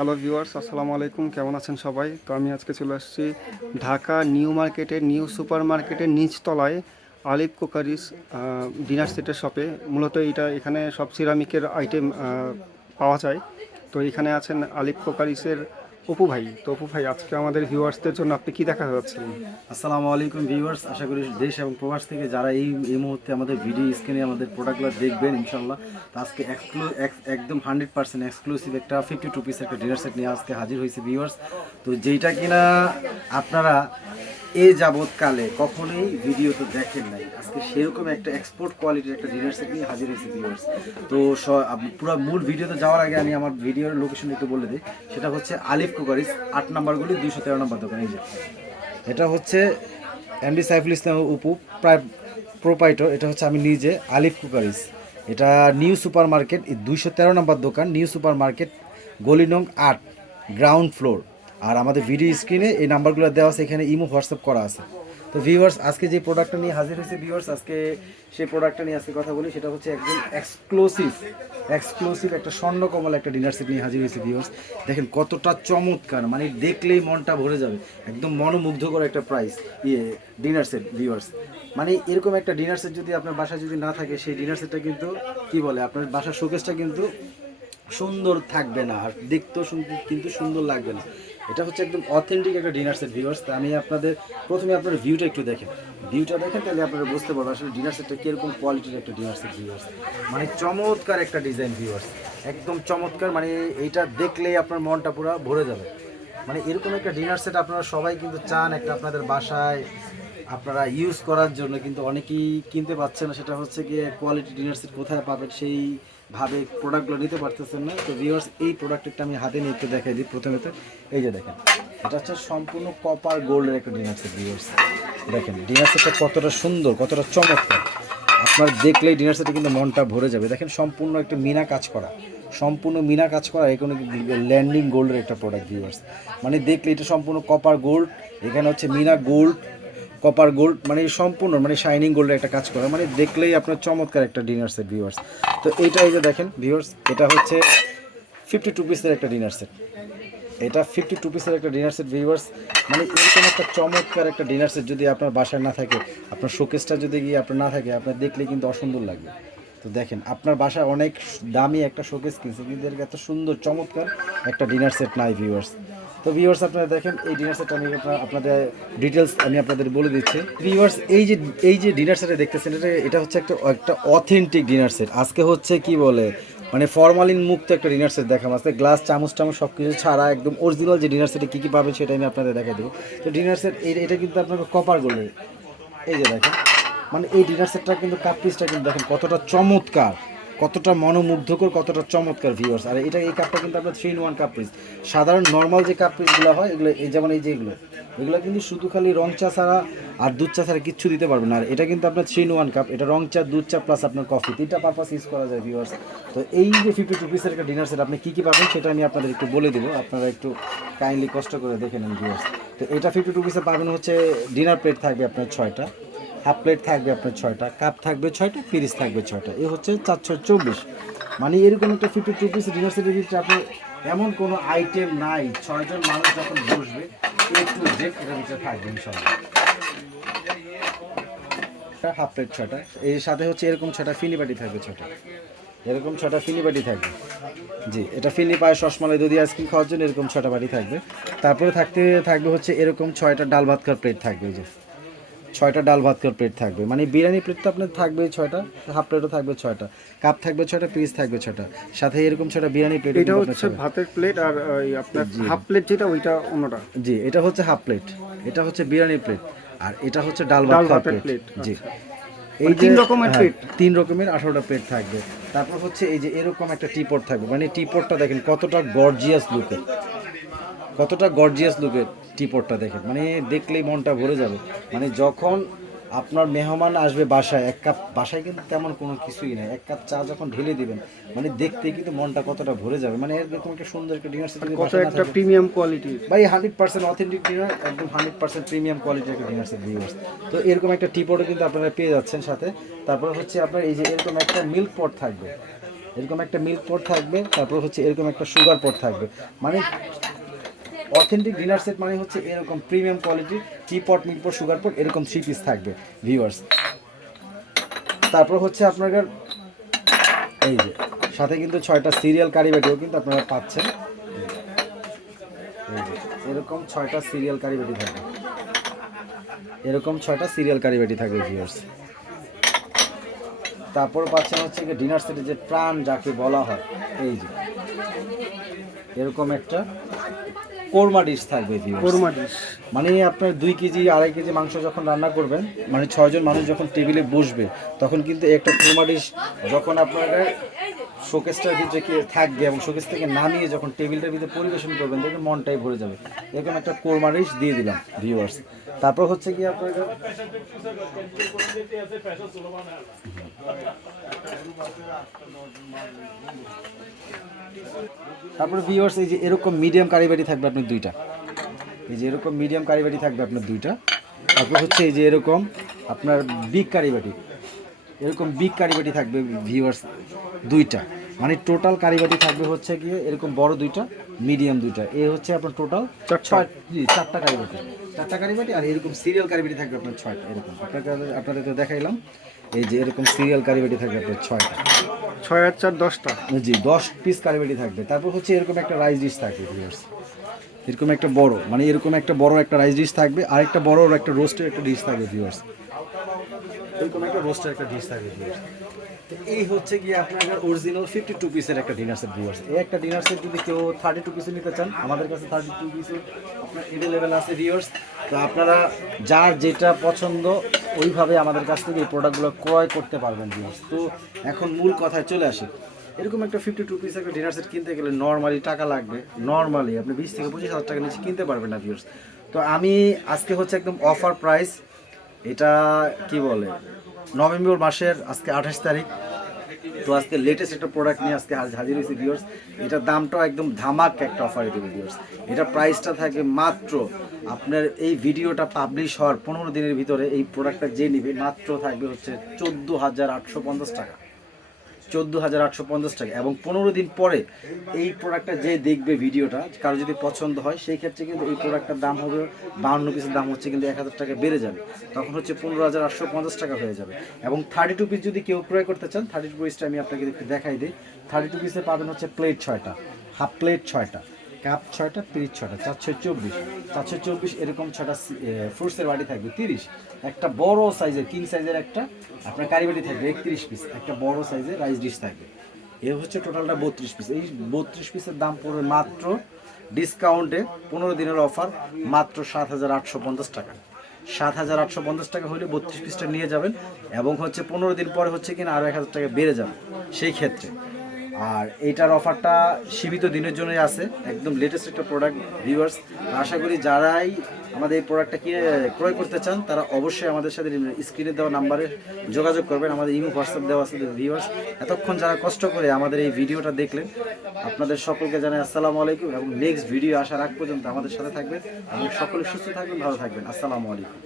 Hello viewers, আসসালামু আলাইকুম। কেমন আছেন সবাই? তো আমি আজকে চলে আসছি ঢাকা নিউ মার্কেটের নিউ সুপার মার্কেটের নিচতলায় আলিফ কুকারিস ডিনার সেটের শপে। মূলত এখানে সব সিরামিকের আইটেম পাওয়া যায়। তো এখানে আছেন আলিফ কুকারিসের অপু ভাই। তো অপু ভাই, আজকে আমাদের ভিউয়ার্সদের জন্য আপনি কি দেখা যাচ্ছেন? আসসালামু আলাইকুম ভিউয়ার্স, আশা করি দেশ এবং প্রবাস থেকে যারা এই মুহূর্তে আমাদের ভিডিও স্ক্রিনে আমাদের প্রোডাক্টগুলো দেখবেন ইনশাল্লাহ। তো আজকে একদম 100% এক্সক্লুসিভ একটা 52 পিস একটা ডিনার সেট নিয়ে আজকে হাজির হয়েছে ভিউয়ার্স। তো যেইটা কিনা আপনারা যাবৎকালে কখনোই ভিডিও তো দেখেন নাই, আজকে সেরকম একটা এক্সপোর্ট কোয়ালিটির একটা ডিনার সেট নিয়ে হাজির হয়েছে ভিউয়ার্স। তো পুরো মূল ভিডিওতে যাওয়ার আগে আমি আমার ভিডিওর লোকেশন একটু বলে দিই। সেটা হচ্ছে আলিফ কুকারিস 8 নম্বর গলি 213 নম্বর দোকান। এই যে এটা হচ্ছে এমডি সাইফুল ইসলাম উপু প্রায় প্রোপাইটর। এটা হচ্ছে আমি নিজে, আলিফ কুকারিস। এটা নিউ সুপার মার্কেট 213 নম্বর দোকান, নিউ সুপার মার্কেট, গলি নং 8, গ্রাউন্ড ফ্লোর। আর আমাদের ভিডিও স্ক্রিনে এই নাম্বারগুলো দেওয়া আছে, এখানে ইমো হোয়াটসঅ্যাপ করা আছে। তো ভিউয়ার্স, আজকে যে প্রোডাক্টটা নিয়ে হাজির হয়েছে ভিউয়ার্স, আজকে সেই প্রোডাক্টটা নিয়ে আজকে কথা বলি। সেটা হচ্ছে একদম এক্সক্লুসিভ একটা স্বর্ণকমল একটা ডিনার সেট নিয়ে হাজির হয়েছে ভিউয়ার্স। দেখেন কতটা চমৎকার, মানে দেখলেই মনটা ভরে যাবে। একদম মনোমুগ্ধকর একটা প্রাইস ডিনার সেট ভিউয়ার্স। মানে এরকম একটা ডিনার সেট যদি আপনার বাসায় যদি না থাকে, সেই ডিনার সেটটা কিন্তু কি বলে, আপনার বাসার শোকেসটা কিন্তু সুন্দর থাকবে না, আর দেখতেও কিন্তু সুন্দর লাগবে না। এটা হচ্ছে একদম অথেন্টিক একটা ডিনার সেট ভিউয়ার্স। তা আমি প্রথমে আপনার ভিউটা একটু দেখেন, তাহলে আপনারা বুঝতে পারবেন আসলে ডিনার সেটটা কীরকম কোয়ালিটির একটা ডিনার সেট ভিউয়ার্স। মানে চমৎকার একটা ডিজাইন ভিউয়ার্স, একদম চমৎকার। মানে এইটা দেখলেই আপনার মনটা পুরো ভরে যাবে। মানে এরকম একটা ডিনার সেট আপনারা সবাই কিন্তু চান একটা আপনাদের বাসায় আপনারা ইউজ করার জন্য, কিন্তু অনেকেই কিনতে পারছে না। সেটা হচ্ছে গিয়ে কোয়ালিটি ডিনার সেট কোথায় পাবেন সেই ভাবে প্রোডাক্টগুলো নিতে পারতেছেন না। তো ভিউয়ার্স, এই প্রোডাক্টটা আমি হাতে নিয়ে একটু দেখাই দিই। প্রথমে তো এই যে দেখেন, এটা হচ্ছে সম্পূর্ণ কপার গোল্ডের একটা ডিনার সেট ভিউয়ার্স। দেখেন ডিনার সেটটা কতটা সুন্দর, কতটা চমৎকার। আপনার দেখলেই ডিনার সেটে কিন্তু মনটা ভরে যাবে। দেখেন সম্পূর্ণ একটা মিনা কাজ করা, এখানে ল্যান্ডিং গোল্ডের একটা প্রোডাক্ট ভিউয়ার্স। মানে দেখলে এটা সম্পূর্ণ কপার গোল্ড, এখানে হচ্ছে মিনা গোল্ড, কপার গোল্ড, মানে সম্পূর্ণ মানে শাইনিং গোল্ডের একটা কাজ করা। মানে দেখলেই আপনার চমৎকার একটা ডিনার সেট ভিউয়ার্স। তো এইটা এই যে দেখেন ভিউয়ার্স, এটা হচ্ছে 52 পিসের একটা ডিনার সেট। এটা 52 পিসের একটা ডিনার সেট ভিউয়ার্স। মানে এরকম একটা চমৎকার একটা ডিনার সেট যদি আপনার বাসায় না থাকে, আপনার শোকেসটা যদি গিয়ে আপনার না থাকে, আপনার দেখলে কিন্তু অসুন্দর লাগবে। তো দেখেন আপনার বাসায় অনেক দামি একটা শোকেস কিনছে, কিন্তু এত সুন্দর চমৎকার একটা ডিনার সেট নাই ভিউয়ার্স। তো ভিউয়ার্স, আপনারা দেখেন এই ডিনার সেট আমি আপনাদের ডিটেলস আমি আপনাদের বলে দিচ্ছি ভিউয়ার্স। এই যে ডিনার সেটে দেখতেছেন, এটা হচ্ছে একটা অথেন্টিক ডিনার সেট। আজকে হচ্ছে কি বলে, মানে ফরমালিন মুক্ত একটা ডিনার সেট দেখাম। আজকে গ্লাস চামচ সব কিছু ছাড়া একদম অরিজিনাল যে ডিনার সেটে কী কী পাবেন সেটা আমি আপনাদের দেখা দেবো। তো ডিনার সেট এটা কিন্তু আপনার কপার গোল্ডের। এই যে দেখেন, মানে এই ডিনার সেটটা কিন্তু কাপ পিসটা কিন্তু দেখেন কতটা চমৎকার, কতটা মনোমুগ্ধকর, কতটা চমৎকার ভিউয়ার্স। আর এই কাপটা কিন্তু আপনার 3-in-1 কাপ পিস। সাধারণ নর্মাল যে কাপ পিসগুলো হয় এগুলো যেমন এই যে এগুলো কিন্তু শুধু খালি রং চা ছাড়া আর দুধ চা ছাড়া কিচ্ছু দিতে পারবেন না। আর এটা কিন্তু আপনার 3-in-1 কাপ, এটা রং চা, দুধ চা প্লাস আপনার কফি, 3টা পারপাস ইউজ করা যায় ভিউয়ার্স। তো এই যে 52 পিসের একটা ডিনার সেট আপনি কী কী পাবেন সেটা আমি আপনাদের একটু বলে দেবো, আপনারা একটু কাইন্ডলি কষ্ট করে দেখে নেন ভিউয়ার্স। তো এটা 52 পিসে পাবেন হচ্ছে ডিনার প্লেট থাকবে আপনার 6টা, হাফ প্লেট থাকবে আপনার 6টা, কাপ থাকবে 6টা, পিরিচ থাকবে 6টা। এ হচ্ছে 424। মানে এরকম একটা 52 পিস ডিনার সেটের ভিতরে আপনার এমন কোনো আইটেম নাই, 6জন মানুষ যখন বসবে A to Z এটার ভিতরে থাকবে ইনশাআল্লাহ। হাফ প্লেট 6টা, এর সাথে হচ্ছে এরকম 6টা ফিনি বাটি থাকবে, 6টা এরকম 6টা ফিনি বাটি থাকবে। জি, এটা ফিনি পায় রসমালাই দধি আইসক্রিম খাওয়ার জন্য এরকম 6টা বাটি থাকবে। তারপরে থাকবে হচ্ছে এরকম 6টা ডাল ভাত খাওয়ার প্লেট থাকবে। এই যে 6টা ডাল ভাত খাওয়ার প্লেট থাকবে। মানে বিরিয়ানি প্লেট তো আপনার থাকবে 6টা, হাফ প্লেটও থাকবে 6টা, কাপ থাকবে 6টা, পিস থাকবে 6টা, সাথে এরকম 6টা বিরিয়ানি প্লেট। এটা হচ্ছে ভাতের প্লেট, আর আপনার হাফ প্লেট যেটা ওইটা অন্যটা। জি, এটা হচ্ছে হাফ প্লেট, এটা হচ্ছে বিরিয়ানি প্লেট, আর এটা হচ্ছে ডাল ভাতের প্লেট। জি, এই যে 3 রকমের প্লেট, 3 রকমের 18টা প্লেট থাকবে। তারপর হচ্ছে এই যে এরকম একটা টিপট থাকবে। মানে টিপটটা দেখেন কতটা গর্জিয়াস লুকের টিপটটা দেখেন, মানে দেখলেই মনটা ভরে যাবে। মানে যখন আপনার মেহমান আসবে বাসায়, এক কাপ, বাসায় কিন্তু তেমন কোনো কিছুই নেই, এক কাপ চা যখন ঢেলে দিবেন, মানে দেখতে কিন্তু মনটা কতটা ভরে যাবে। মানে এরকম একটা সুন্দর একটা ডিনার সেট কত একটা প্রিমিয়াম কোয়ালিটি ভাই, 100% অথেন্টিক ডিনার, একদম 100% প্রিমিয়াম কোয়ালিটির একটা ডিনার সেট ভিউয়ার্স। তো এরকম একটা টিপটও কিন্তু আপনারা পেয়ে যাচ্ছেন সাথে। তারপর হচ্ছে আপনার এই যে এরকম একটা মিল্ক পট থাকবে, এরকম একটা মিল্ক পট থাকবে, তারপর হচ্ছে এরকম একটা সুগার পট থাকবে। মানে অথেন্টিক ডিনার সেট মানে হচ্ছে এরকম প্রিমিয়াম কোয়ালিটি টি পট, মিল্ক পট, সুগার পট, এরকম 3 পিস থাকবে ভিউয়ার্স। তারপর হচ্ছে আপনাদের এই যে সাথে কিন্তু 6টা সিরিয়াল কারি বাটিও কিন্তু আপনারা পাচ্ছেন। এই যে এরকম 6টা সিরিয়াল কারি বাটি থাকবে, এরকম 6টা সিরিয়াল কারি বাটি থাকবে ভিউয়ার্স। তারপর পাচ্ছেন হচ্ছে ডিনার সেটে যে প্রাণ যাকে বলা হয়, এই যে এরকম একটা কোরমা ডিশ থাকবে ভিউয়ার্স। কোরমা ডিশ মানে আপনার 2 কেজি 2.5 কেজি মাংস যখন রান্না করবেন, মানে 6 জন মানুষ যখন টেবিলে বসবে, তখন কিন্তু একটা কোরমা ডিশ যখন আপনারা শোকেসটার ভিতরে কি থাকবে এবং শোকেস থেকে নামিয়ে যখন টেবিলটার ভিতরে পরিবেশন করবেন, দেখবেন মনটাই ভরে যাবে। এরকম একটা কোরমা ডিশ দিয়ে দিলাম ভিউয়ার্স। তারপর হচ্ছে কি আপনারা তারপরে ভিউয়ার্স এই যে এরকম মিডিয়াম কারি বাটি থাকবে আপনার 2টা, এই যে এরকম মিডিয়াম কারি বাটি থাকবে আপনার 2টা। তারপর হচ্ছে এই যে এরকম আপনার বিগ কারি বাটি, এরকম বিগ কারি বাটি থাকবে ভিউয়ার্স 2টা। মানে টোটাল কারি বাটি থাকবে হচ্ছে গিয়ে এরকম বড় 2টা, মিডিয়াম 2টা, এই হচ্ছে আপনার টোটাল 4টা কারি বাটি, 4টা কারি বাটি। আর এরকম সিরিয়াল কারি বাটি থাকবে আপনার 6টা। এরকম আপনাদের তো দেখাইলাম, এই যে এরকম সিরিয়াল কারি বাটি থাকবে আপনার 6টা, 6 আর 4 10টা, জি 10 পিস কারি বাটি থাকবে। তারপর হচ্ছে এরকম একটা রাইস ডিশ থাকবে ভিউয়ার্স, এরকম একটা বড়, মানে এরকম একটা বড় একটা রাইস ডিশ থাকবে, আর একটা বড় একটা রোস্টের একটা ডিশ থাকবে ভিউয়ার্স, এরকম একটা রোস্টের একটা ডিশ থাকবে ভিউয়ার্স। তো এই হচ্ছে গিয়ে আপনার অরিজিনাল 52 পিসের একটা ডিনার সেট ভিউয়ার্স। এই একটা ডিনার সেট যদি কেউ 32 পিসে নিতে চান, আমাদের কাছে 32 পিসের আপনার অ্যাভেলেবেল আছে ভিউয়ার্স। তো আপনারা যার যেটা পছন্দ ওইভাবে আমাদের কাছ থেকে এই প্রোডাক্টগুলো ক্রয় করতে পারবেন ভিউয়ার্স। তো এখন মূল কথায় চলে আসি, এরকম একটা 52 পিস একটা ডিনার সেট কিনতে গেলে নর্মালি টাকা লাগবে, নর্মালি আপনি 20 থেকে 25 হাজার টাকা নিচে কিনতে পারবেন না ভিউয়ার্স। তো আমি আজকে হচ্ছে একদম অফার প্রাইস, এটা কি বলে নভেম্বর মাসের আজকে 28 তারিখ। তো আজকে লেটেস্ট একটা প্রোডাক্ট নিয়ে আজকে হাজির হয়েছি ভিউয়ার্স। এটার দামটাও একদম ধামাক একটা অফারে দেবে ভিউয়ার্স। এটা প্রাইসটা থাকে মাত্র, আপনার এই ভিডিওটা পাবলিশ হওয়ার 15 দিনের ভিতরে এই প্রোডাক্টটা যে নিবে মাত্র থাকবে হচ্ছে 14,850 টাকা, 14,850 টাকা। এবং 15 দিন পরে এই প্রোডাক্টটা যে দেখবে ভিডিওটা, কারো যদি পছন্দ হয়, সেই ক্ষেত্রে কিন্তু এই প্রোডাক্টটার দাম হবে 52 পিসের দাম হচ্ছে কিন্তু 1,000 টাকা বেড়ে যাবে, তখন হচ্ছে 15,850 টাকা হয়ে যাবে। এবং 32 পিস যদি কেউ ক্রয় করতে চান, 32 পিসটা আমি আপনাকে একটু দেখাই দিই। 32 পিসে পাবেন হচ্ছে প্লেট 6টা, হাফ প্লেট 6টা, কাপ 6টা, পিরিচ 6টা, 424, 424 এরকম 6টা ফ্রুটসের বাটি থাকবে 30, একটা বড় সাইজের কিং সাইজের একটা আপনার কারি বাটি থাকবে 31 পিস, একটা বড় সাইজের রাইস ডিশ থাকবে। এ হচ্ছে টোটালটা 32 পিস। এই 32 পিসের দাম পড়বে মাত্র ডিসকাউন্টে 15 দিনের অফার মাত্র 7,850 টাকা। 7,850 টাকা হলে 32 পিসটা নিয়ে যাবেন, এবং হচ্ছে 15 দিন পরে হচ্ছে কিনা আরও 1,000 টাকা বেড়ে যাবে সেই ক্ষেত্রে। আর এইটার অফারটা সীমিত দিনের জন্যই আছে, একদম লেটেস্ট একটা প্রোডাক্ট ভিউয়ার্স। আশা করি যারাই আমাদের এই প্রোডাক্টটা কিনে ক্রয় করতে চান, তারা অবশ্যই আমাদের সাথে স্ক্রিনে দেওয়া নাম্বারে যোগাযোগ করবেন, আমাদের ইমো হোয়াটসঅ্যাপ দেওয়া আছে ভিউয়ার্স। এতক্ষণ যারা কষ্ট করে আমাদের এই ভিডিওটা দেখলেন, আপনাদের সকলকে জানাই আসসালামু আলাইকুম, এবং নেক্সট ভিডিও আসার আগ পর্যন্ত আমাদের সাথে থাকবেন, এবং সকলে সুস্থ থাকবেন, ভালো থাকবেন। আসসালামু আলাইকুম।